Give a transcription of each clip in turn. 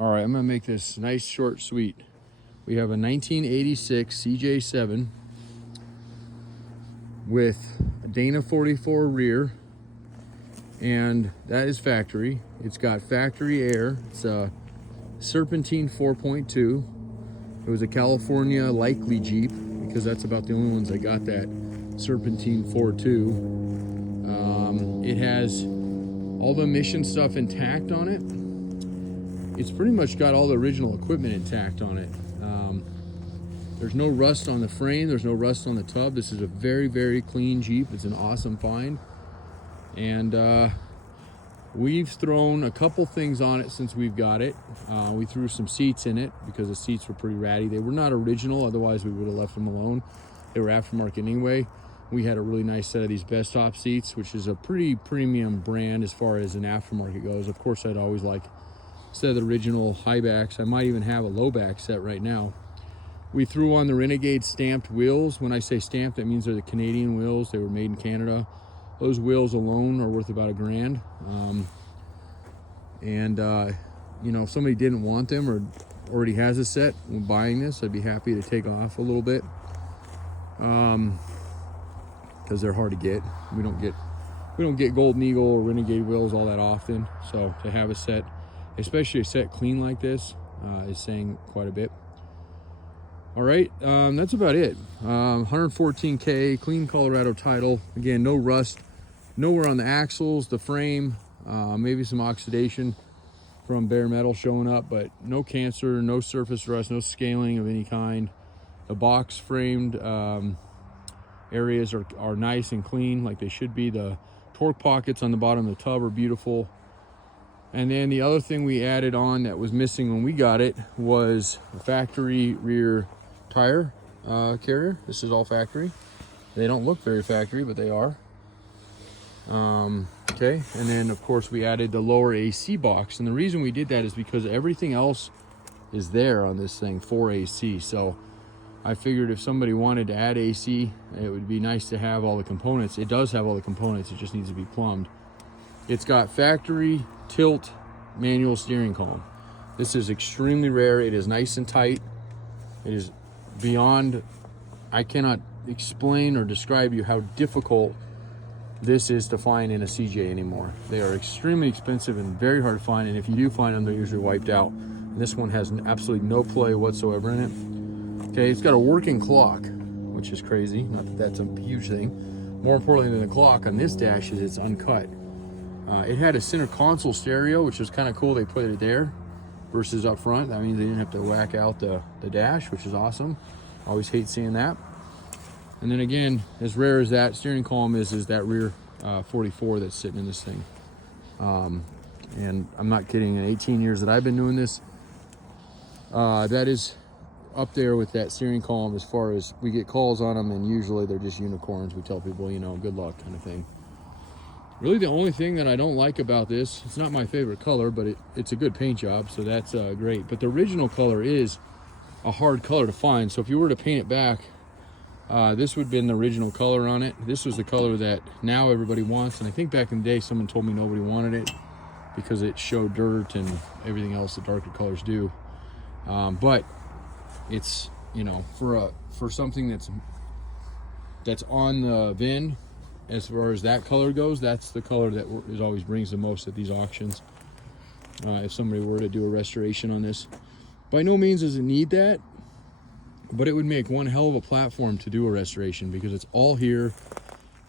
All right, I'm gonna make this nice, short, sweet. We have a 1986 CJ7 with a Dana 44 rear, and that is factory. It's got factory air. It's a Serpentine 4.2. It was a California likely Jeep because that's about the only ones I got that Serpentine 4.2. It has all the emission stuff intact on it. It's pretty much got all the original equipment intact on it. There's no rust on the frame. There's no rust on the tub. This is a very, very clean Jeep. It's an awesome find. And we've thrown a couple things on it since we've got it. We threw some seats in it because the seats were pretty ratty. They were not original, otherwise we would have left them alone. They were aftermarket anyway. We had a really nice set of these Best Top seats, which is a pretty premium brand as far as an aftermarket goes. Of course, I'd always like a set of the original high backs. I might even have a low back set right now. We threw on the Renegade stamped wheels. When I say stamped, that means they're the Canadian wheels. They were made in Canada. Those wheels alone are worth about $1,000. You know, if somebody didn't want them or already has a set when buying this, I'd be happy to take off a little bit. Because they're hard to get. We don't get Golden Eagle or Renegade wheels all that often. So to have a set, especially a set clean like this, is saying quite a bit. All right, that's about it. 114K, clean Colorado title. Again, no rust, nowhere on the axles, the frame, maybe some oxidation from bare metal showing up, but no cancer, no surface rust, no scaling of any kind. The box framed areas are nice and clean like they should be. The torque pockets on the bottom of the tub are beautiful. And then the other thing we added on that was missing when we got it was a factory rear tire carrier. This is all factory. They don't look very factory, but they are. Okay, and then of course we added the lower AC box, and the reason we did that is because everything else is there on this thing for AC. So I figured if somebody wanted to add AC, it would be nice to have all the components. It does have all the components, it just needs to be plumbed. It's got factory tilt manual steering column. This is extremely rare. It is nice and tight. It is beyond, I cannot explain or describe you how difficult this is to find in a CJ anymore. They are extremely expensive and very hard to find, and if you do find them, they're usually wiped out. And this one has absolutely no play whatsoever in it. Okay, it's got a working clock, which is crazy. Not that that's a huge thing. More importantly than the clock on this dash is it's uncut. It had a center console stereo, which was kind of cool. They put it there versus up front. That means they didn't have to whack out the dash, which is awesome. Always hate seeing that. And then again, as rare as that steering column is that rear 44 that's sitting in this thing. And I'm not kidding, in 18 years that I've been doing this, that is up there with that steering column as far as we get calls on them, and usually they're just unicorns. We tell people, you know, good luck kind of thing. Really the only thing that I don't like about this, it's not my favorite color, but it's a good paint job, so that's great. But the original color is a hard color to find. So if you were to paint it back, this would have been the original color on it. This was the color that now everybody wants. And I think back in the day, someone told me nobody wanted it because it showed dirt and everything else that darker colors do. But it's, you know, for something that's on the VIN, as far as that color goes, that's the color that always brings the most at these auctions. If somebody were to do a restoration on this, by no means does it need that, but it would make one hell of a platform to do a restoration because it's all here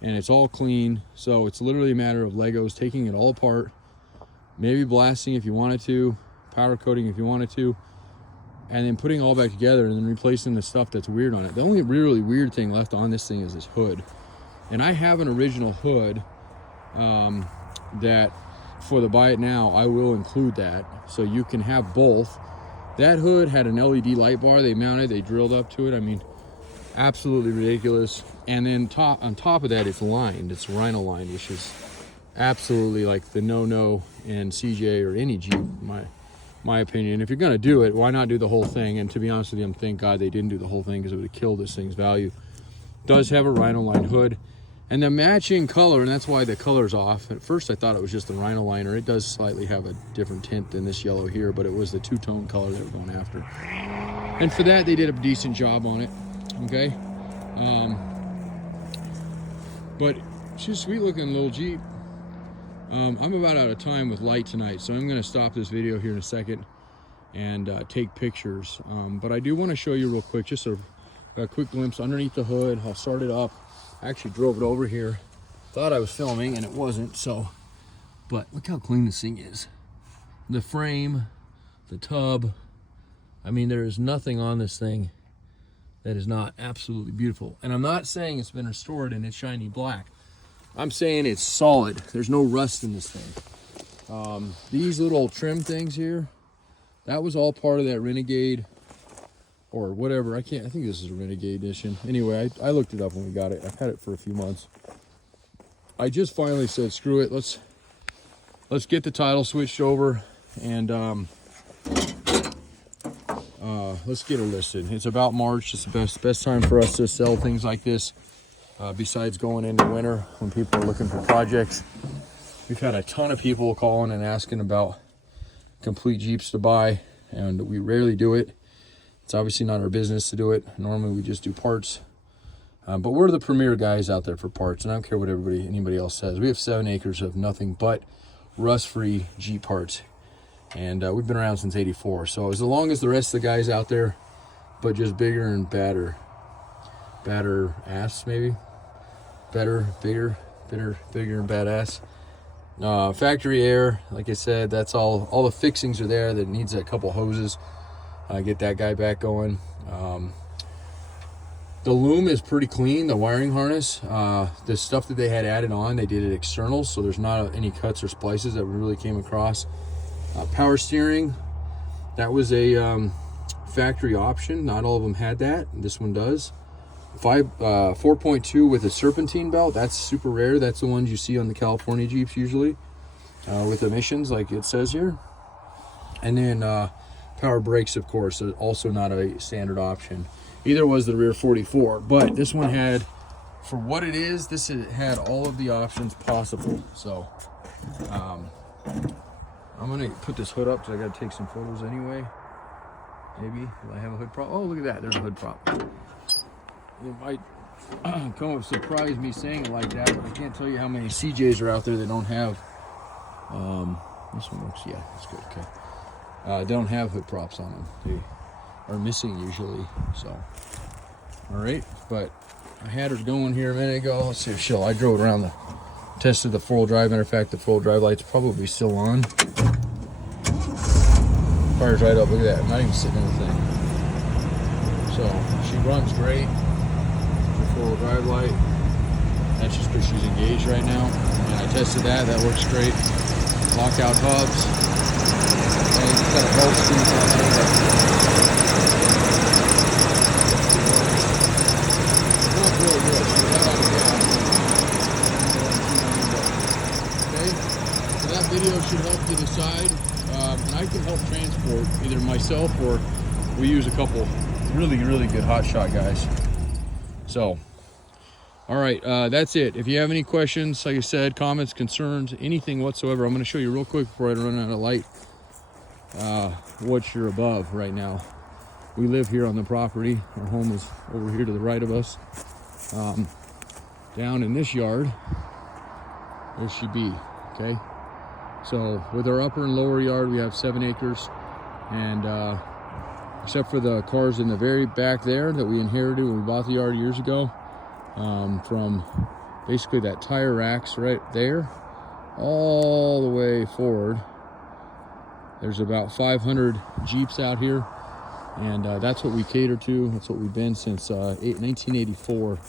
and it's all clean. So it's literally a matter of Legos, taking it all apart, maybe blasting if you wanted to, powder coating if you wanted to, and then putting it all back together and then replacing the stuff that's weird on it. The only really weird thing left on this thing is this hood. And I have an original hood that for the buy it now, I will include that. So you can have both. That hood had an LED light bar they mounted, they drilled up to it. I mean, absolutely ridiculous. And then on top of that, it's lined. It's Rhino lined, which is absolutely like the no-no in CJ or any Jeep, my opinion. If you're gonna do it, why not do the whole thing? And to be honest with you, thank God they didn't do the whole thing because it would have killed this thing's value. It does have a Rhino lined hood. And the matching color, and that's why the color's off. At first I thought it was just the Rhino liner. It does slightly have a different tint than this yellow here, but it was the two-tone color they were going after. And for that, they did a decent job on it, okay? But it's just a sweet looking little Jeep. I'm about out of time with light tonight, so I'm gonna stop this video here in a second and take pictures. But I do wanna show you real quick, just a quick glimpse underneath the hood. I'll start it up. I actually drove it over here. Thought I was filming and it wasn't, so. But look how clean this thing is. The frame, the tub. I mean, there is nothing on this thing that is not absolutely beautiful. And I'm not saying it's been restored and it's shiny black. I'm saying it's solid. There's no rust in this thing. These little trim things here, that was all part of that Renegade or whatever. I think this is a Renegade edition. Anyway, I looked it up when we got it. I've had it for a few months. I just finally said, screw it. Let's get the title switched over and let's get it listed. It's about March. It's the best time for us to sell things like this. Besides going into winter when people are looking for projects. We've had a ton of people calling and asking about complete Jeeps to buy, and we rarely do it. It's obviously not our business to do it. Normally we just do parts. But we're the premier guys out there for parts, and I don't care what anybody else says. We have 7 acres of nothing but rust-free Jeep parts. And we've been around since '84. So as long as the rest of the guys out there, but just bigger and badder ass maybe. Better, bigger and badass. Factory air, like I said, that's all the fixings are there. That needs a couple hoses. Get that guy back going. The loom is pretty clean, the wiring harness. The stuff that they had added on, they did it external, so there's not any cuts or splices that we really came across. Power steering, that was a factory option. Not all of them had that. This one does. 4.2 with a serpentine belt. That's super rare. That's the ones you see on the California Jeeps usually, with emissions like it says here. And then power brakes, of course, also not a standard option. Either was the rear 44, but this one had, for what it is, had all of the options possible. So I'm gonna put this hood up because I gotta take some photos anyway. Maybe I have a hood prop. Oh, look at that, there's a hood prop. It might come up surprise me saying it like that, but I can't tell you how many CJs are out there that don't have, this one works, yeah, that's good, okay. Don't have hood props on them. They are missing usually, so. All right, but I had her going here a minute ago. Let's see if I drove it around tested the 4-wheel drive. Matter of fact, the 4-wheel drive light's probably still on. Fire's right up, look at that, I'm not even sitting in the thing. So, she runs great. 4-wheel drive light. That's just because she's engaged right now. And I tested that works great. Lockout hubs. And it's got a belt squeeze on there. It runs really good. Okay, so that video should help you decide. And I can help transport either myself or we use a couple really good hotshot guys. So, all right, that's it. If you have any questions, like I said, comments, concerns, anything whatsoever, I'm going to show you real quick before I run out of light what you're above right now. We live here on the property. Our home is over here to the right of us. Down in this yard, there she be, okay? So with our upper and lower yard, we have 7 acres, and except for the cars in the very back there that we inherited when we bought the yard years ago, from basically that tire racks right there all the way forward. There's about 500 Jeeps out here, and that's what we cater to. That's what we've been since 1984.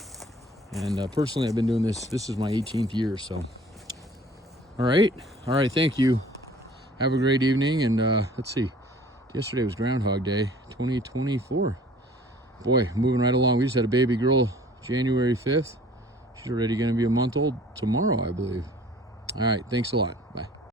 And personally, I've been doing this. This is my 18th year, so. All right, thank you. Have a great evening, and let's see. Yesterday was Groundhog Day, 2024. Boy, moving right along. We just had a baby girl January 5th. She's already going to be a month old tomorrow, I believe. All right, thanks a lot. Bye.